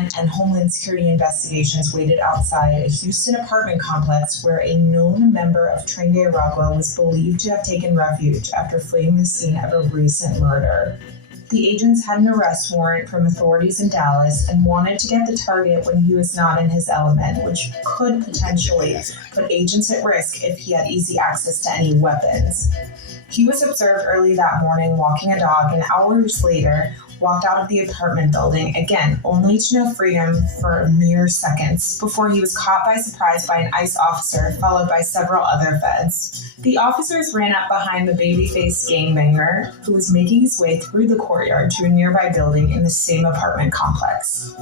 enforcement and Homeland Security investigations waited outside a Houston apartment complex where a known member of Tren de Aragua was believed to have taken refuge after fleeing the scene of a recent murder. The agents had an arrest warrant from authorities in Dallas and wanted to get the target when he was not in his element, which could potentially put agents at risk if he had easy access to any weapons. He was observed early that morning walking a dog and hours later walked out of the apartment building, again, only to know freedom for mere seconds before he was caught by surprise by an ICE officer, followed by several other feds. The officers ran up behind the baby-faced gangbanger who was making his way through the courtyard to a nearby building in the same apartment complex.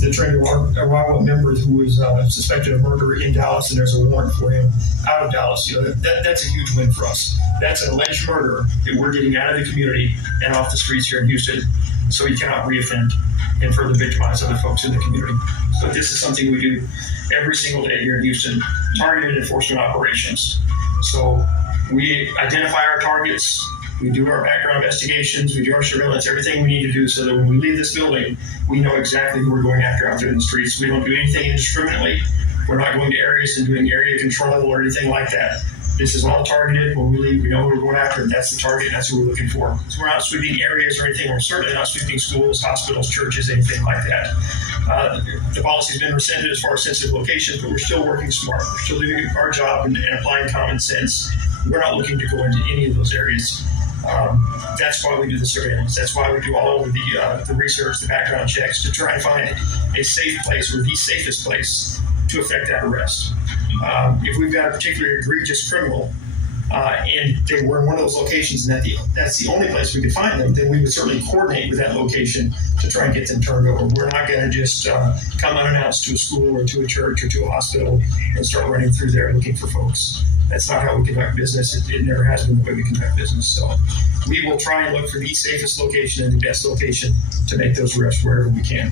The Tren de Aragua member who was suspected of murder in Dallas, and there's a warrant for him out of Dallas. That's a huge win for us. That's an alleged murder that we're getting out of the community and off the streets here in Houston, so he cannot reoffend and further victimize other folks in the community. So this is something we do every single day here in Houston, targeted enforcement operations. So we identify our targets, we do our background investigations, we do our surveillance, everything we need to do so that when we leave this building, we know exactly who we're going after out there in the streets. We don't do anything indiscriminately. We're not going to areas and doing area control or anything like that. This is all targeted. When we leave, we know who we're going after, and that's the target, and that's who we're looking for. So we're not sweeping areas or anything. We're certainly not sweeping schools, hospitals, churches, anything like that. The policy's been rescinded as far as sensitive locations, but we're still working smart. We're still doing our job and applying common sense. We're not looking to go into any of those areas. That's why we do the surveillance. That's why we do all of the research, the background checks, to try and find a safe place or the safest place to effect that arrest. If we've got a particularly egregious criminal and they were in one of those locations and that's the only place we could find them, then we would certainly coordinate with that location to try and get them turned over. We're not going to just come unannounced to a school or to a church or to a hospital and start running through there looking for folks. That's not how we conduct business. It never has been the way we conduct business. So we will try and look for the safest location and the best location to make those arrests wherever we can.